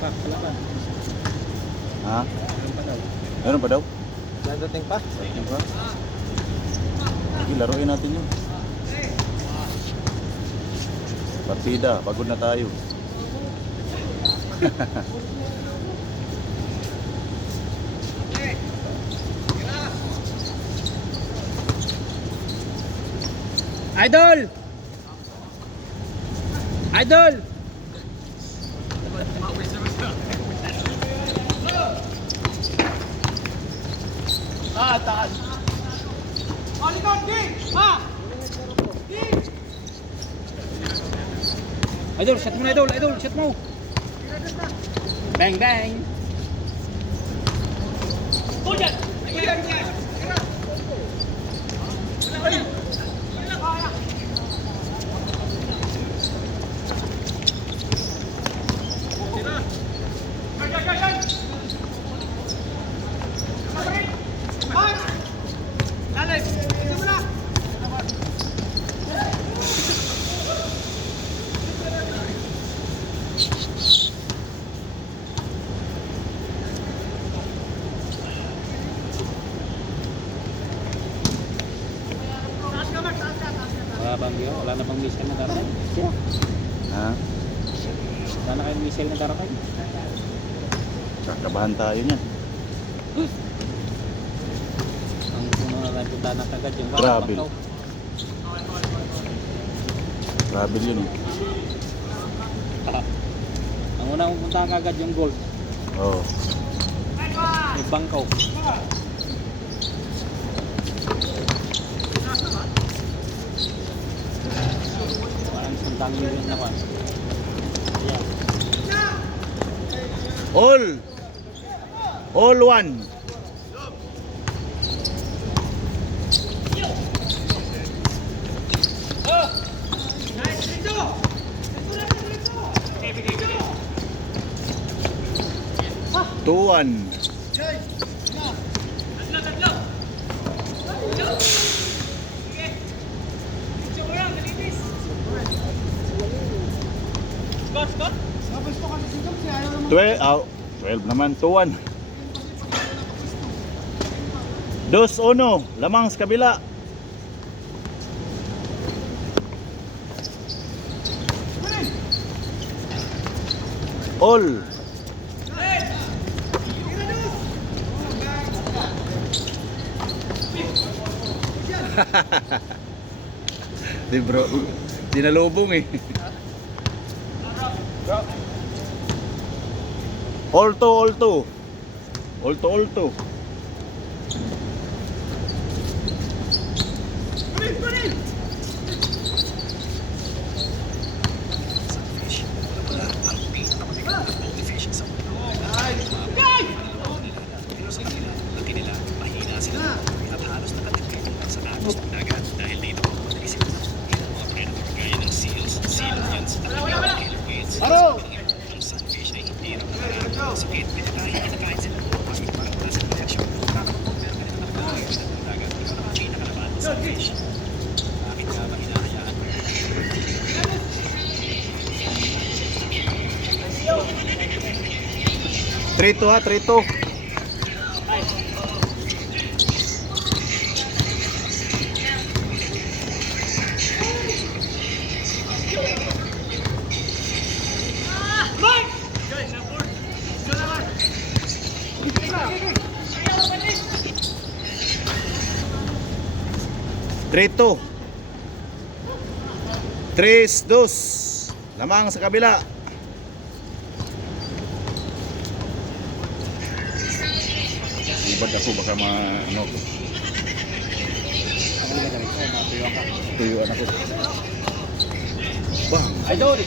pa, kalaban. Ha? Meron pa daw. Meron pa daw? Dadating pa? Dadating pa? Sige, laruin natin yun. Partida, pagod na tayo. Idol! Idol! Taas! Alikon, di! Ha! Di! Idol, shot mo na idol! Idol, shot mo! Bang, bang! Tujan! Tujan! Wala na bang missile na darating? Ha? Wala na kayong missile na darating? Kakabahan tayo niyan. Ang puno na lang punta na kagad yung Grabe. Travel yun eh. Ang unang punta kagad yung gold. Oo. Yung bangkaw. Parang sundang yun naman. All one. Two one. Twelve, 12 naman, 2-1. 2-1, lamang sa kabila. All. Di bro, dinalubong eh. All to. 3-2 ha, 3-2. Trito 3-2 lamang sa kabila. Ibad ako baka ano ko. Tuyuan ako. Bang. Idol!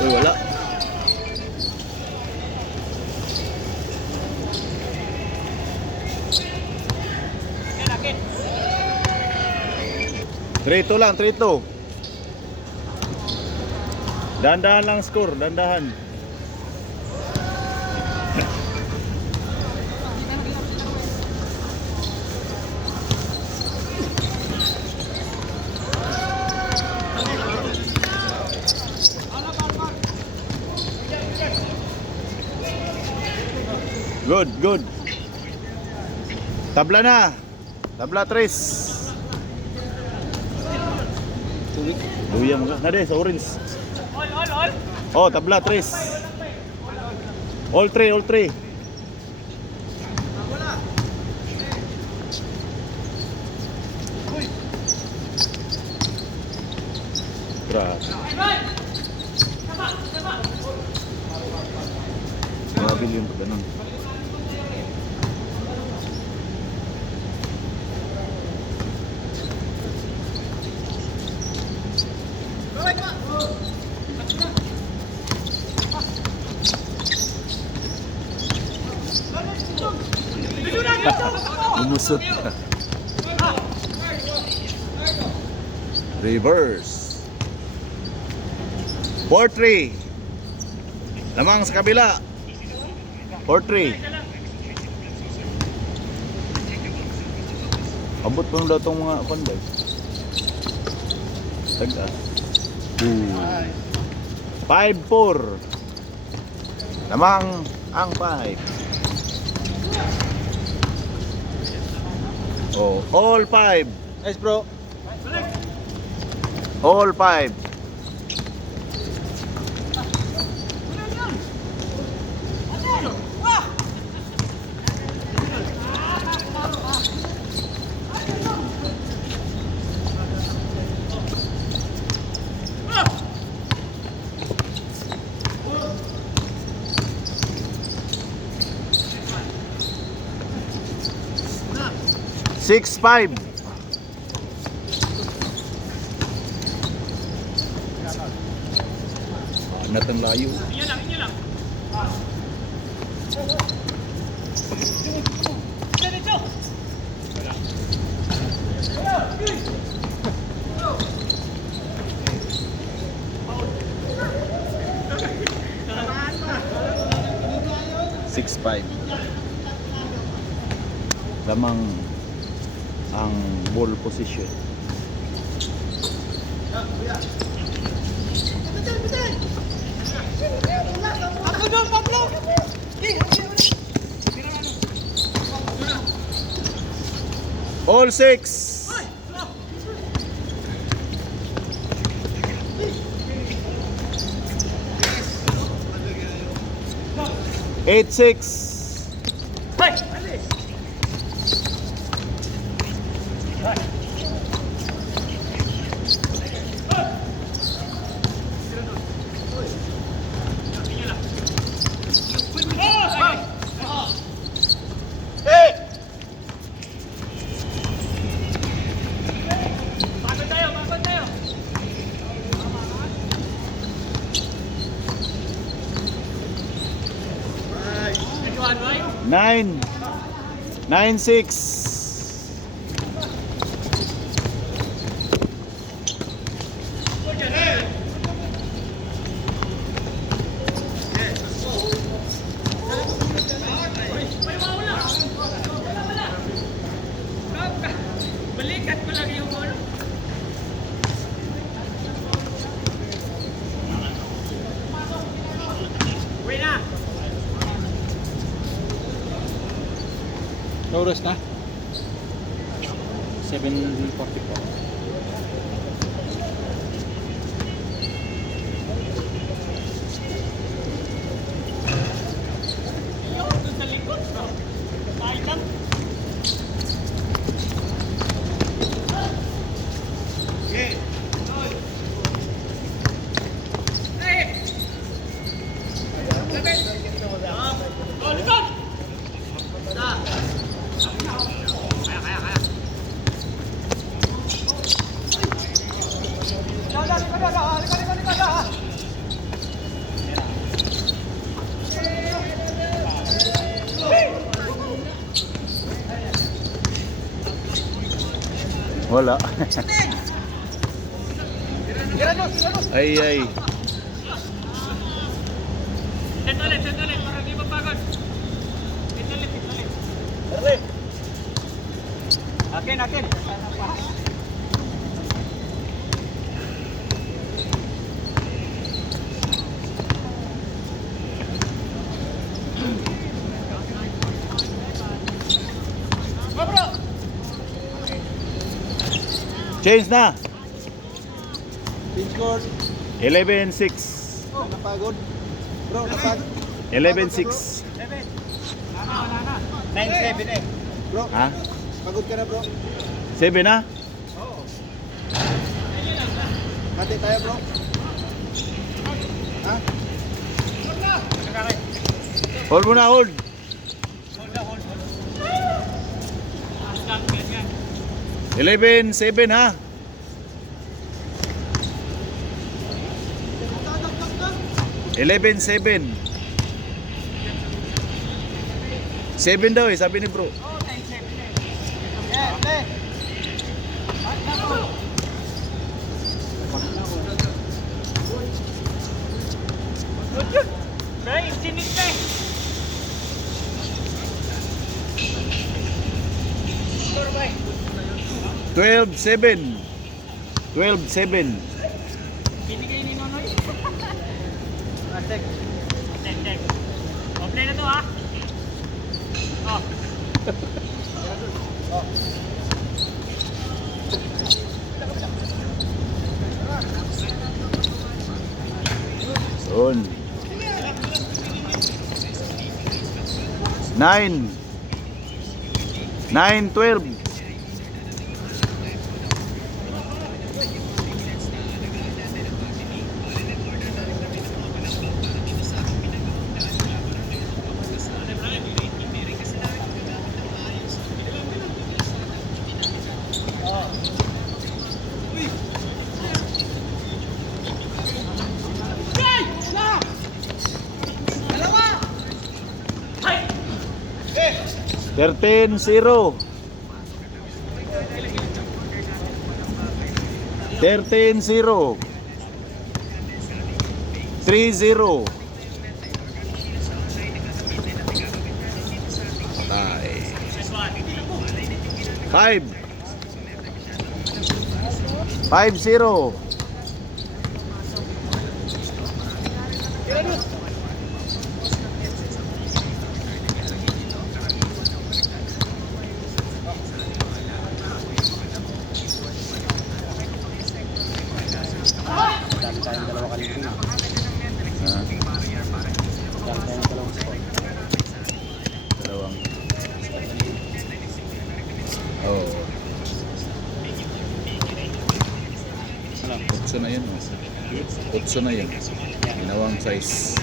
Uy, wala. Trito lang, trito. Dandahan lang score, dandahan. Good, good. Tabla na. Tabla 3. Luya mo ka. Nade, sa orange. All. Oh, tabla 3. All 3, all 3. Grabe. Grabe yung ganun. Umusot ka. Reverse. 4-3. Lamang sa kabila. 4-3. Abot pa nung datong mga konday. Tagda. 5-4. Lamang ang 5. Oh, all 5. Nice bro. All 5. Six, 5. Natang layo. Inyo lang. Six, 5. Lamang ang ball position. All 6. Eight, 6. Nine. 9-6. Balikat ko lang yung ano. Uwi na. Oras na? 7:44. Wala. Ay. Set ulit, para di mapagod. Set ulit. Akin. Change na. Pinch court. 11-6. Oh, napagod. Bro, napagod. 11-6. 9-7 eh. Bro, Ha? pagod ka na bro. 7 na? Hati tayo bro. Ha? Hold mo na, hold. Hold na. 11-7 ha? $11-7. 7 daw eh, sabi ni bro. Bray, intinit ka eh. Score ba eh? 12-7. 12-7. Binigay ni Nonoy. Check. Off na to ha. Oh. Yun. 9. 9-12. Hay! 13-0. 13-0. 3-0. Patay. 5. 5-0. Dami tayong dalawa kanina. Ah, Dami tayong dalawang spot. dalawang. Oh. Utso na yun. Utso na yun. Ginawang size.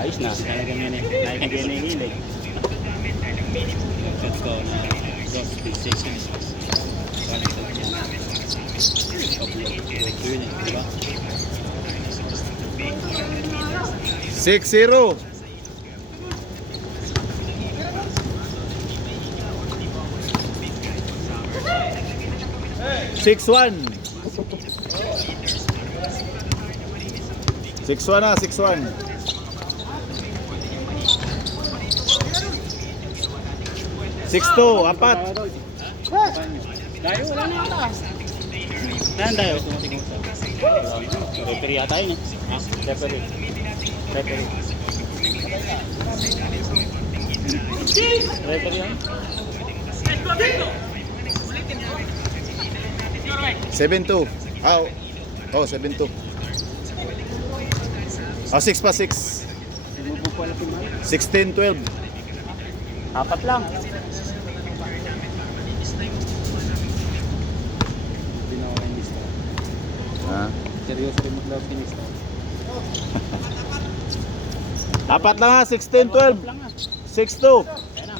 Ayos na. Nalagyan na yung hilig. Let's go na. Cross big section. Diba? 6-0. 6-1. 6-1 na, 6-1. 6-2, apat. Dayo, wala na ata. Saan dayo? Tumating mo sa referee yata yun eh. Ah, referee. Referee yun? 7-2. Ah, oh, 7-2. Oh, 6 pa, 6. 16-12. Apat lang. Hindi na ako yung lista. Ha? Seryoso rin mag-love yung lista. Apat lang ha, 16-12. 6-2. Ayan na.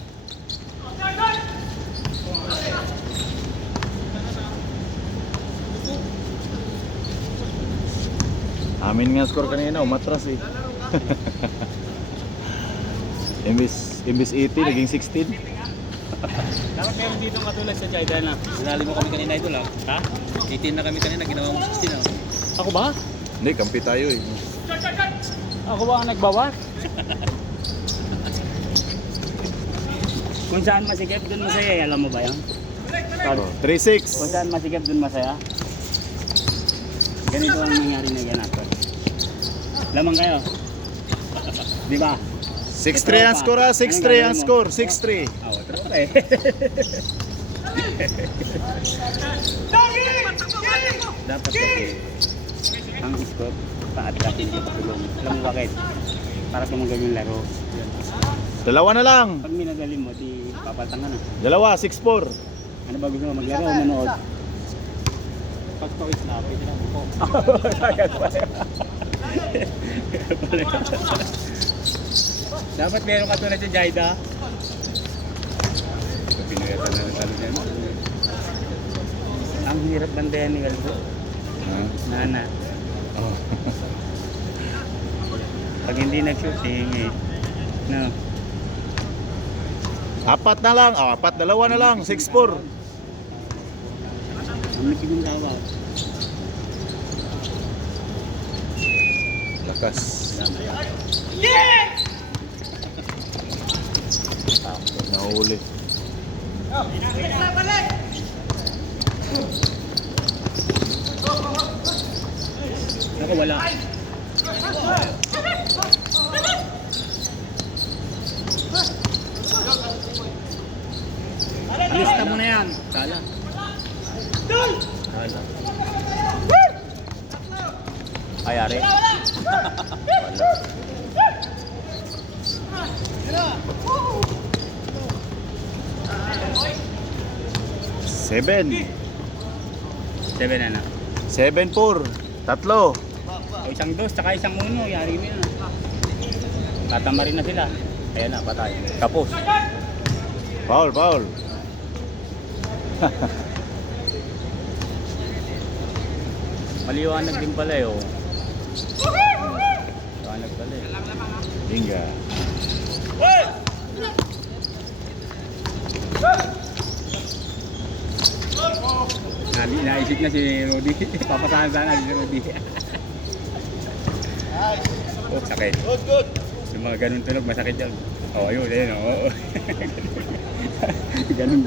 Amin nga score kanina, umatras eh. imbis 80, naging 16. Dapat meron dito katulad sa Jai na. Sinali mo kami kanina idol ha? 18 na kami kanina, ginawa mo 16 ha? Ako ba? Hindi, kampi tayo eh. Ako ba ang nagbawas? Kung saan masigip, dun masaya. eh. Alam mo ba yan? Oh, 3-6. Kung saan masigip, dun masaya. Ganito ang nangyari na ganap. Lamang kayo. Di ba? 6-3 ang score ah. 6-3 ang score. 6-3. Oo, tropa eh. Dapat kasi ang scope paat-atin yung tulong. Alam mo bakit? Para tumagal yung laro. Dalawa na lang. Pag minagaling mo, di papatang ka na. Dalawa, 6-4. Ano ba gusto mo? Maglaro o manood? Pag pawis na, pwede na po. Dapat meron ka tulad sa Jaida. Pinagatan na talo niyan. Ang hirap bandayan ni Galbo. Nana. Oh. Pag hindi nag-shooting eh. No. Apat na lang. Oh, apat, dalawa na lang. 6-4. Ang mikig ng tawa. Lakas. Nahuli. Ako wala. Alista mo na yan. Sala. Sala. Ay, ari. Wala. 7. 7 na. 7-4. Tatlo. O isang dos, tsaka isang uno. Yari mo yun. Tatama rin na sila. Ayan na, patay. Kapos. Foul, foul. Maliwanag din pala eh. Oh. Maliwanag pala eh. Inga. Naisip na si Rudy. Papasahan sana si Rudy. Oh, sakit. Good, good. Yung mga ganun tunog, masakit yan. Oh, ayun, ayun. Oh. Ganun.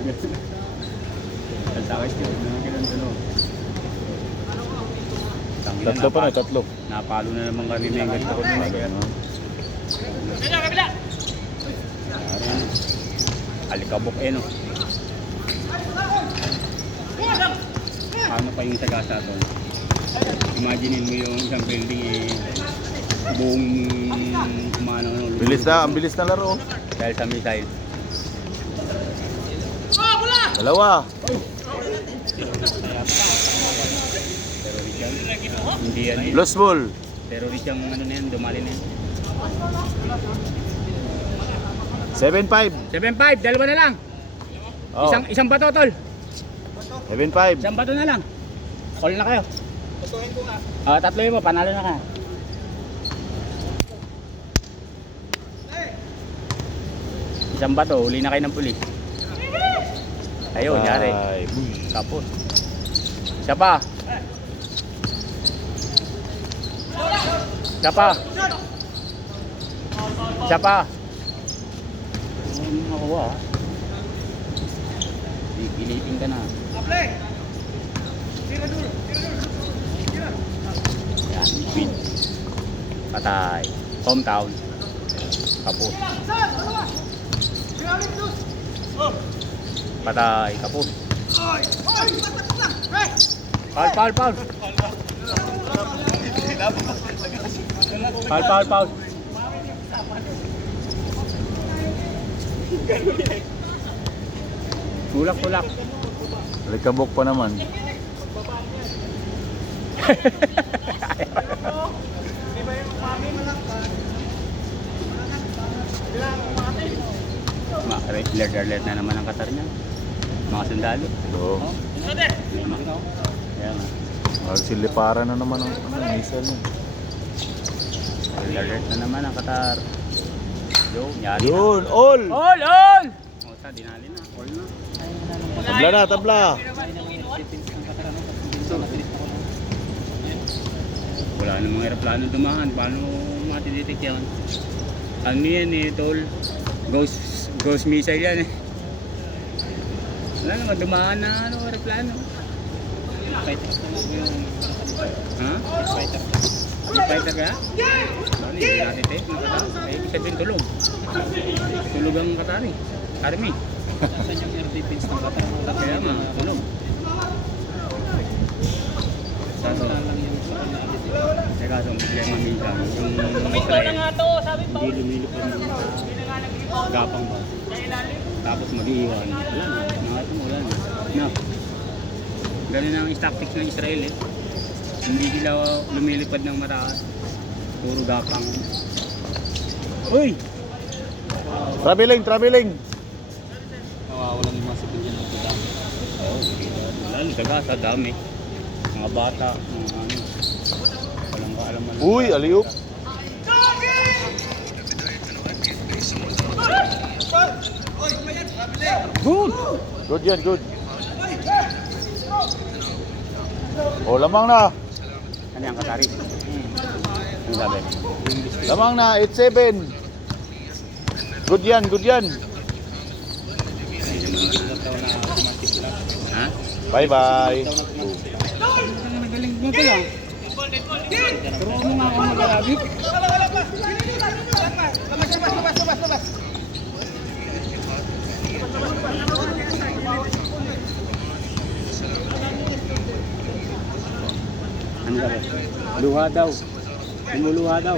Ang sakit yun. Mga ganun tunog. Tatlo pa na, tatlo. Napalo na naman kami ng ganito ko nila. Kabila! Alikabok eh, no? Paano pa yung sagasa to? Imaginin mo yung isang building eh, buong umano. Bilis na, ang bilis na laro. Dahil sa missile. Dalawa. Terrorist yan. Hindi yan eh. Lost ball. Terrorist yung ano na yan, dumali na yan. 7-5. 7-5, dalawa na lang. Oh, Isang bato, tol. 7-5. Isang bato na lang. Call na kayo. Tutuhin ko nga. Tatlo yun mo, panalo na ka. Isang bato, huli na kayo ng pulis. Ayun, yari. Tapos. Isa pa. Isa pa. Isa pa. Ano makuha? Giliting ka na. Yan, win. Patay. Hometown. Kapos. Patay. Kapos. Foul, foul, foul. Foul, foul, foul. Tulak, tulak. Alikabok pa naman. Red alert na naman ang Qatar niya. Mga sundalo. Oo. Kaya nga. Magsiliparan na naman ang missile niya. Red alert na naman ang Qatar. Yun, yari Yun, all! All, all! O, sa, dinali na. All na. Tabla na, tabla. Wala namang aeroplano dumaan. Paano matidetect yan? Ano yan eh, tol? Ghost missile yan eh. Wala naman, dumaan na ano, aeroplano. Fighter na lang yung... Ha? Fighter. Fighter ka? Ano, hindi natin tayo, nakataas. Eh, ibig sabihin tulog. Tulog ang Qatari. Army. Saan yung air defense ng Qatar? Kaya nga, tulog. Saan lang yung sa kanya? Teka, so, problema minsan. Yung Kuminto na nga to, sabi pa. hindi lumilipad ng gapang ba? Tapos mag-iwan. Wala na. Wala na. No. Ganun ang tactics ng Israel eh. Hindi sila lumilipad ng mataas. Puro gapang. Uy! Traveling. Nawawalan yung mga civilian ng Qatar. Wala na. Taga sa dami. Mga bata. Mga ano. Walang kaalaman. Uy, aliyup. Good! Good yan, good. Oh, lamang na. Ano yung Qatari? Ano sabi? Lamang na, 8-7. Good yan, good yan. Ha? Bye-bye. Nagaling mo ko lang. Pero mo nga ako mag-arabi. Ano sabi? Luha daw. Lumuluha daw.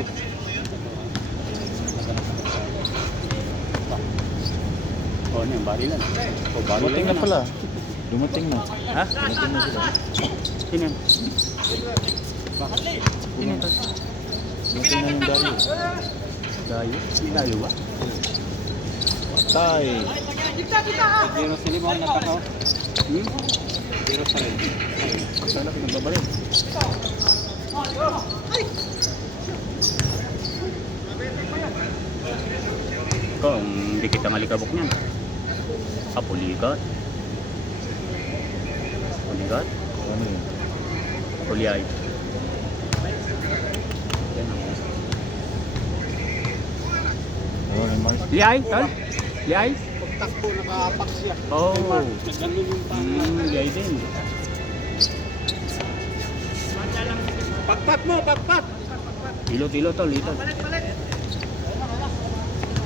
Oh, ano yung barilan? Oh, barilan Dumating na pala. Dumating na. Ha? Sino? Sino to? Dumating na yung dayo. Dayo? Hindi dayo ba? Patay. Pero sila mo nagkakaw. Hmm? Pero sa rin. Sana pinagbabalik. Kung hindi kita malikabok niyan. Pulikat. Pulikat? Ano yun? Puliay. Ano yung Mars? Liay, tol? Liay? Pagtakbo, nakapak siya. Oo. Nagganon yung pang... Liay din. Pakpak mo, pakpak! Tilo, tol, ito.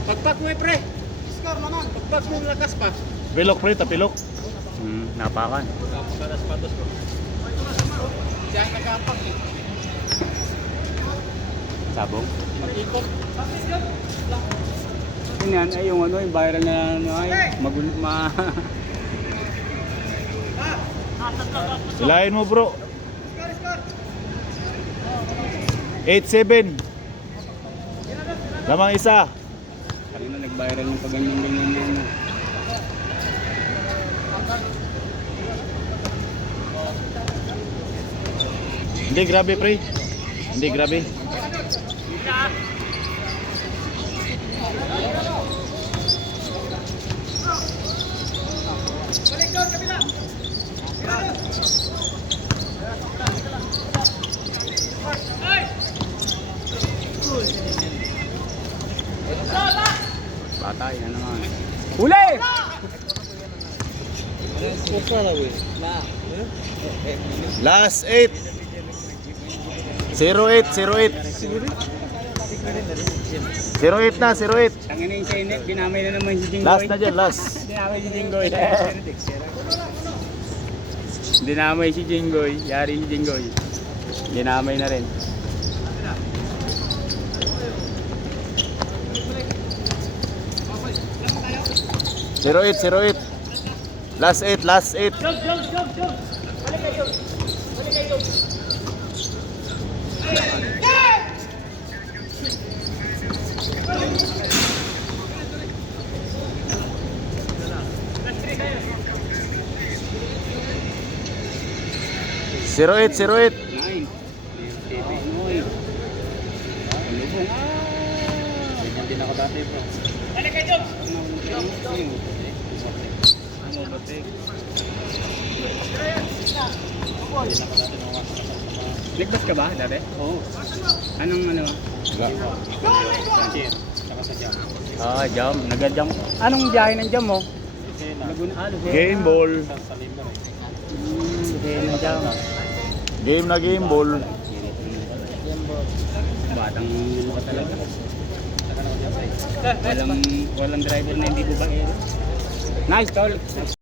Pakpak mo, pre! Score naman! Pakpak mo, lakas pa! Pilok pre, tapilok. Napakan. Kaparas patos ko. Siya ang nakapak eh. Sabong. Mag-ikot. Yun yan, ay yung ano, yung viral na ano ay Silahin mo bro. 8-7. Lamang isa. Kanina nag-viral ng paganyan-ganyan na ano. Hindi grabe pre. Hindi grabe. Patay na naman. Huli! Last 8. 08, 08. 08 na, 08. Tangina yung Senate, dinamay na naman si Jinggoy. Last na dyan, last. Dinamay si Jinggoy. Dinamay si Jinggoy. Yari si Jinggoy. Dinamay na rin. Zero eight, 08. Last 8, last 8. Zero eight, 08. 9. Noy. Lubong. Ganyan din ako dati bro. Ligtas ka ba dati? Oo. Anong ano? Sa chair. Saka sa Jam. Nag-jam. Anong biyahe ng jam mo? Laguna. Game ball. Laguna jam. Game na game ball. Batang ano ka talaga. Walang driver na hindi babaero. Nice, tol.